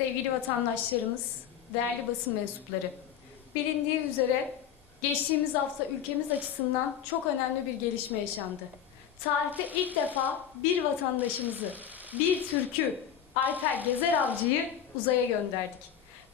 Sevgili vatandaşlarımız, değerli basın mensupları. Bilindiği üzere geçtiğimiz hafta ülkemiz açısından çok önemli bir gelişme yaşandı. Tarihte ilk defa bir vatandaşımızı, bir Türk'ü, Alper Gezer Avcı'yı uzaya gönderdik.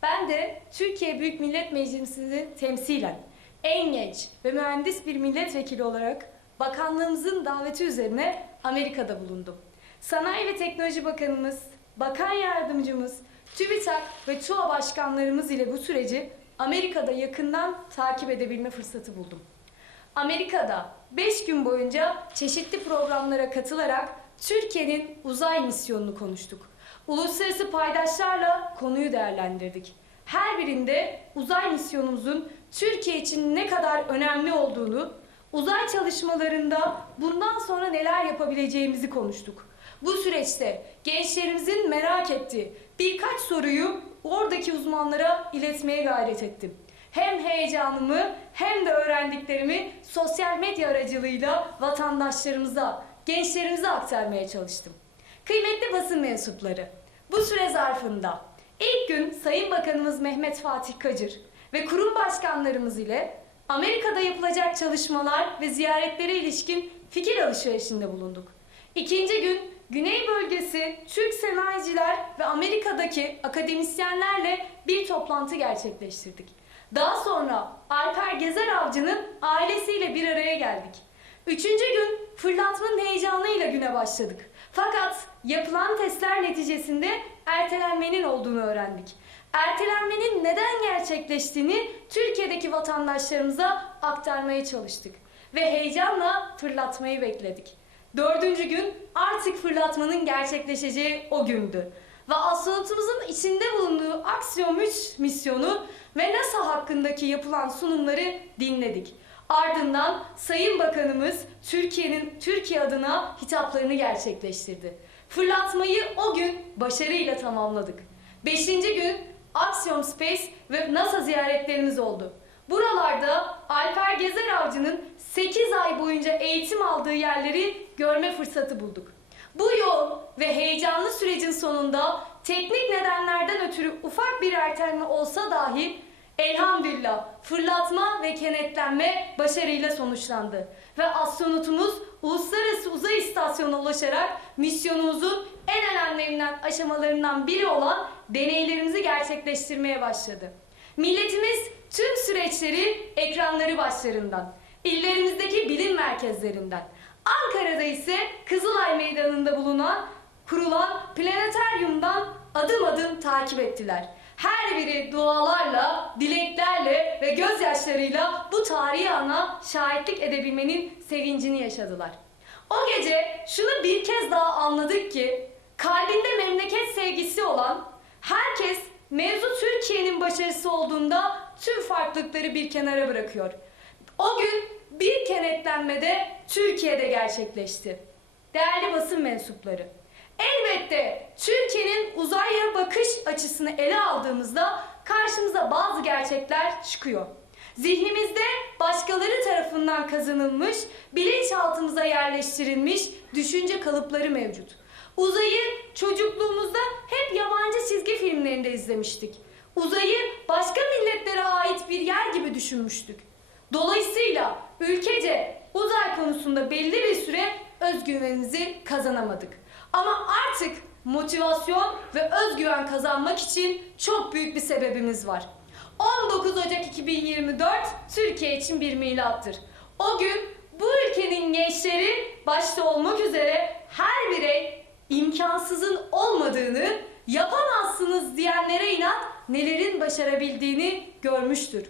Ben de Türkiye Büyük Millet Meclisi'ni temsilen en genç ve mühendis bir milletvekili olarak bakanlığımızın daveti üzerine Amerika'da bulundum. Sanayi ve Teknoloji Bakanımız, Bakan Yardımcımız, TÜBİTAK ve TUA başkanlarımız ile bu süreci Amerika'da yakından takip edebilme fırsatı buldum. Amerika'da 5 gün boyunca çeşitli programlara katılarak Türkiye'nin uzay misyonunu konuştuk. Uluslararası paydaşlarla konuyu değerlendirdik. Her birinde uzay misyonumuzun Türkiye için ne kadar önemli olduğunu, uzay çalışmalarında bundan sonra neler yapabileceğimizi konuştuk. Bu süreçte gençlerimizin merak ettiği birkaç soruyu oradaki uzmanlara iletmeye gayret ettim. Hem heyecanımı hem de öğrendiklerimi sosyal medya aracılığıyla vatandaşlarımıza, gençlerimize aktarmaya çalıştım. Kıymetli basın mensupları, bu süre zarfında ilk gün Sayın Bakanımız Mehmet Fatih Kacır ve kurum başkanlarımız ile Amerika'da yapılacak çalışmalar ve ziyaretlere ilişkin fikir alışverişinde bulunduk. İkinci gün Güney bölgesi Türk sanayiciler ve Amerika'daki akademisyenlerle bir toplantı gerçekleştirdik. Daha sonra Alper Gezer Avcı'nın ailesiyle bir araya geldik. Üçüncü gün fırlatmanın heyecanıyla güne başladık. Fakat yapılan testler neticesinde ertelenmenin olduğunu öğrendik. Ertelenmenin neden gerçekleştiğini Türkiye'deki vatandaşlarımıza aktarmaya çalıştık. Ve heyecanla fırlatmayı bekledik. Dördüncü gün artık fırlatmanın gerçekleşeceği o gündü. Ve astronotumuzun içinde bulunduğu Aksiyon 3 misyonu ve NASA hakkındaki yapılan sunumları dinledik. Ardından Sayın Bakanımız Türkiye'nin Türkiye adına hitaplarını gerçekleştirdi. Fırlatmayı o gün başarıyla tamamladık. Beşinci gün Axiom Space ve NASA ziyaretlerimiz oldu. Buralarda Alper Gezer Avcı'nın 8 ay boyunca eğitim aldığı yerleri görme fırsatı bulduk. Bu yoğun ve heyecanlı sürecin sonunda teknik nedenlerden ötürü ufak bir erteleme olsa dahi elhamdülillah fırlatma ve kenetlenme başarıyla sonuçlandı. Ve astronotumuz Uluslararası Uzay İstasyonu'na ulaşarak misyonumuzun en önemlilerinden aşamalarından biri olan deneylerimizi gerçekleştirmeye başladı. Milletimiz tüm süreçleri ekranları başlarından, illerimizdeki bilim merkezlerinden, Ankara'da ise Kızılay Meydanı'nda bulunan kurulan planetaryumdan adım adım takip ettiler. Her biri dualarla, dileklerle ve gözyaşlarıyla bu tarihi ana şahitlik edebilmenin sevincini yaşadılar. O gece şunu bir kez daha anladık ki kalbinde memleket sevgisi olan herkes mevzu Türkiye'nin başarısı olduğunda tüm farklılıkları bir kenara bırakıyor. O gün bir kenetlenmede Türkiye'de gerçekleşti. Değerli basın mensupları, elbette Türkiye'nin uzaya bakış açısını ele aldığımızda karşımıza bazı gerçekler çıkıyor. Zihnimizde başkaları tarafından kazanılmış, bilinçaltımıza yerleştirilmiş düşünce kalıpları mevcut. Uzayı çocukluğumuzda hep yabancı çizgi filmlerinde izlemiştik. Uzayı başka milletlere ait bir yer gibi düşünmüştük. Dolayısıyla ülkece uzay konusunda belli bir süre özgüvenimizi kazanamadık. Ama artık motivasyon ve özgüven kazanmak için çok büyük bir sebebimiz var. 19 Ocak 2024 Türkiye için bir milattır. O gün bu ülkenin gençleri başta olmak üzere her birey imkansızın olmadığını, yapamazsınız diyenlere inat nelerin başarabildiğini görmüştür.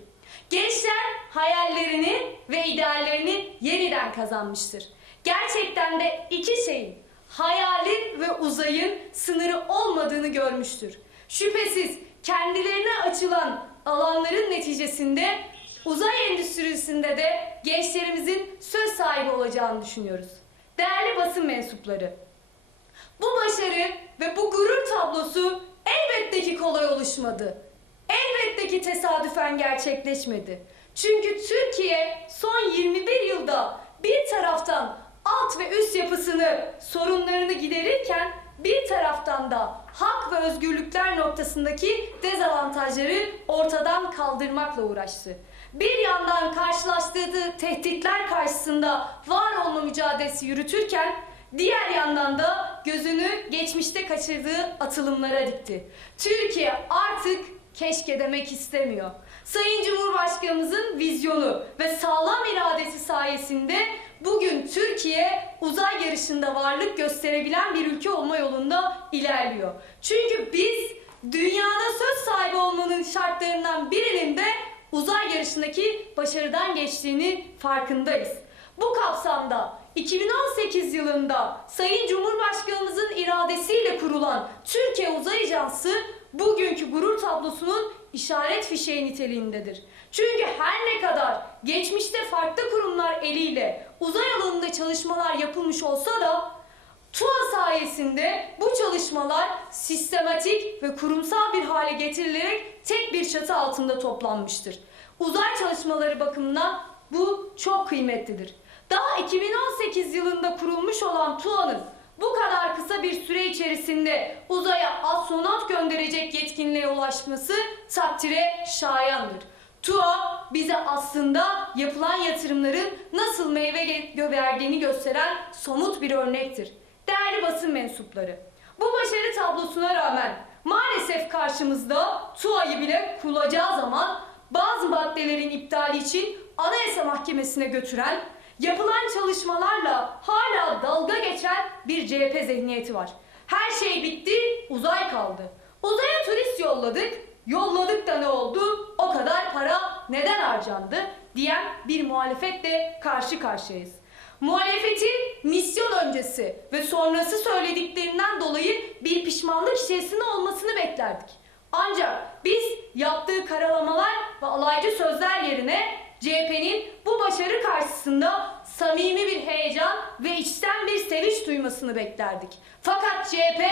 Gençler hayallerini ve ideallerini yeniden kazanmıştır. Gerçekten de iki şeyin, hayalin ve uzayın sınırı olmadığını görmüştür. Şüphesiz kendilerine açılan alanların neticesinde uzay endüstrisinde de gençlerimizin söz sahibi olacağını düşünüyoruz. Değerli basın mensupları, bu başarı ve bu gurur tablosu elbette ki kolay oluşmadı. Elbette ki tesadüfen gerçekleşmedi. Çünkü Türkiye son 21 yılda bir taraftan alt ve üst yapısını, sorunlarını giderirken bir taraftan da hak ve özgürlükler noktasındaki dezavantajları ortadan kaldırmakla uğraştı. Bir yandan karşılaştığı tehditler karşısında var olma mücadelesi yürütürken diğer yandan da gözünü geçmişte kaçırdığı atılımlara dikti. Türkiye artık keşke demek istemiyor. Sayın Cumhurbaşkanımızın vizyonu ve sağlam iradesi sayesinde bugün Türkiye uzay yarışında varlık gösterebilen bir ülke olma yolunda ilerliyor. Çünkü biz dünyada söz sahibi olmanın şartlarından birinin de uzay yarışındaki başarıdan geçtiğini farkındayız. Bu kapsamda 2018 yılında Sayın Cumhurbaşkanımızın iradesiyle kurulan Türkiye Uzay Ajansı bugünkü gurur tablosunun işaret fişeği niteliğindedir. Çünkü her ne kadar geçmişte farklı kurumlar eliyle uzay alanında çalışmalar yapılmış olsa da TUA sayesinde bu çalışmalar sistematik ve kurumsal bir hale getirilerek tek bir çatı altında toplanmıştır. Uzay çalışmaları bakımından bu çok kıymetlidir. Daha 2018 yılında kurulmuş olan TUA'nın bu kadar kısa bir süre içerisinde uzaya astronot gönderecek yetkinliğe ulaşması takdire şayandır. TUA bize aslında yapılan yatırımların nasıl meyve verdiğini gösteren somut bir örnektir. Değerli basın mensupları, bu başarı tablosuna rağmen maalesef karşımızda TUA'yı bile kulacağı zaman bazı maddelerin iptali için Anayasa Mahkemesi'ne götüren, yapılan çalışmalarla hala dalga geçen bir CHP zihniyeti var. Her şey bitti, uzay kaldı. Uzaya turist yolladık, yolladık da ne oldu? O kadar para neden harcandı? diyen bir muhalefetle karşı karşıyayız. Muhalefetin misyon öncesi ve sonrası söylediklerinden dolayı bir pişmanlık içerisinde olmasını beklerdik. Ancak biz yaptığı karalamalar ve alaycı sözler yerine CHP'nin başarı karşısında samimi bir heyecan ve içten bir sevinç duymasını beklerdik. Fakat CHP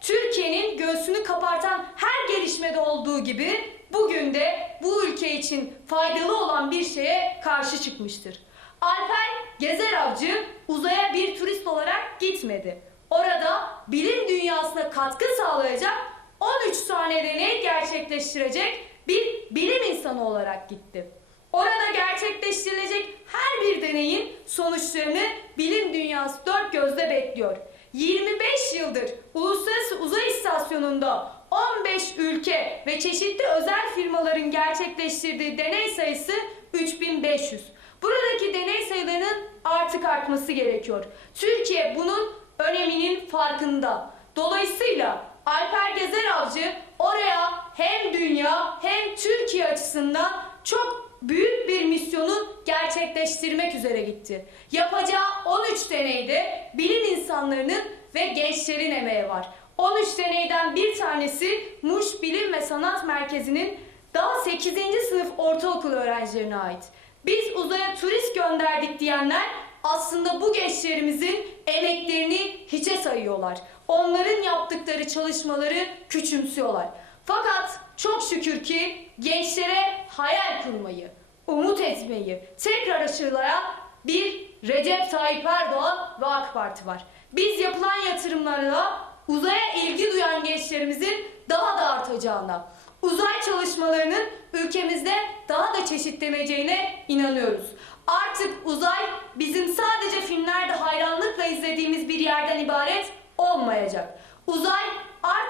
Türkiye'nin göğsünü kapartan her gelişmede olduğu gibi bugün de bu ülke için faydalı olan bir şeye karşı çıkmıştır. Alper Gezer Avcı uzaya bir turist olarak gitmedi. Orada bilim dünyasına katkı sağlayacak 13 tane deney gerçekleştirecek bir bilim insanı olarak gitti. Orada gerçekleştirilecek her bir deneyin sonuçlarını bilim dünyası dört gözle bekliyor. 25 yıldır Uluslararası Uzay İstasyonu'nda 15 ülke ve çeşitli özel firmaların gerçekleştirdiği deney sayısı 3500. Buradaki deney sayılarının artık artması gerekiyor. Türkiye bunun öneminin farkında. Dolayısıyla Alper Gezer Avcı oraya hem dünya hem Türkiye açısından çok büyük bir misyonu gerçekleştirmek üzere gitti. Yapacağı 13 deneyde bilim insanlarının ve gençlerin emeği var. 13 deneyden bir tanesi Muş Bilim ve Sanat Merkezi'nin daha 8. sınıf ortaokul öğrencilerine ait. Biz uzaya turist gönderdik diyenler aslında bu gençlerimizin emeklerini hiçe sayıyorlar. Onların yaptıkları çalışmaları küçümsüyorlar. Fakat çok şükür ki gençlere hayal kurmayı, umut etmeyi tekrar aşılayan bir Recep Tayyip Erdoğan ve AK Parti var. Biz yapılan yatırımlarla uzaya ilgi duyan gençlerimizin daha da artacağına, uzay çalışmalarının ülkemizde daha da çeşitleneceğine inanıyoruz. Artık uzay bizim sadece filmlerde hayranlıkla izlediğimiz bir yerden ibaret olmayacak. Uzay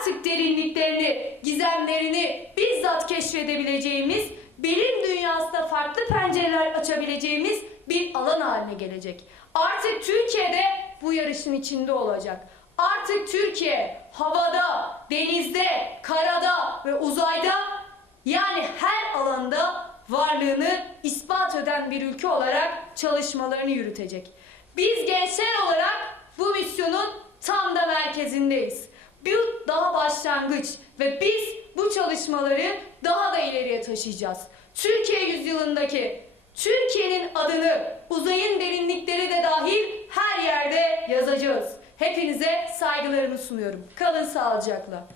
artık derinliklerini, gizemlerini bizzat keşfedebileceğimiz, bilim dünyasında farklı pencereler açabileceğimiz bir alan haline gelecek. Artık Türkiye'de bu yarışın içinde olacak. Artık Türkiye havada, denizde, karada ve uzayda yani her alanda varlığını ispat eden bir ülke olarak çalışmalarını yürütecek. Biz gençler olarak bu misyonun tam da merkezindeyiz. Bu daha başlangıç ve biz bu çalışmaları daha da ileriye taşıyacağız. Türkiye yüzyılındaki Türkiye'nin adını uzayın derinlikleri de dahil her yerde yazacağız. Hepinize saygılarımı sunuyorum. Kalın sağlıcakla.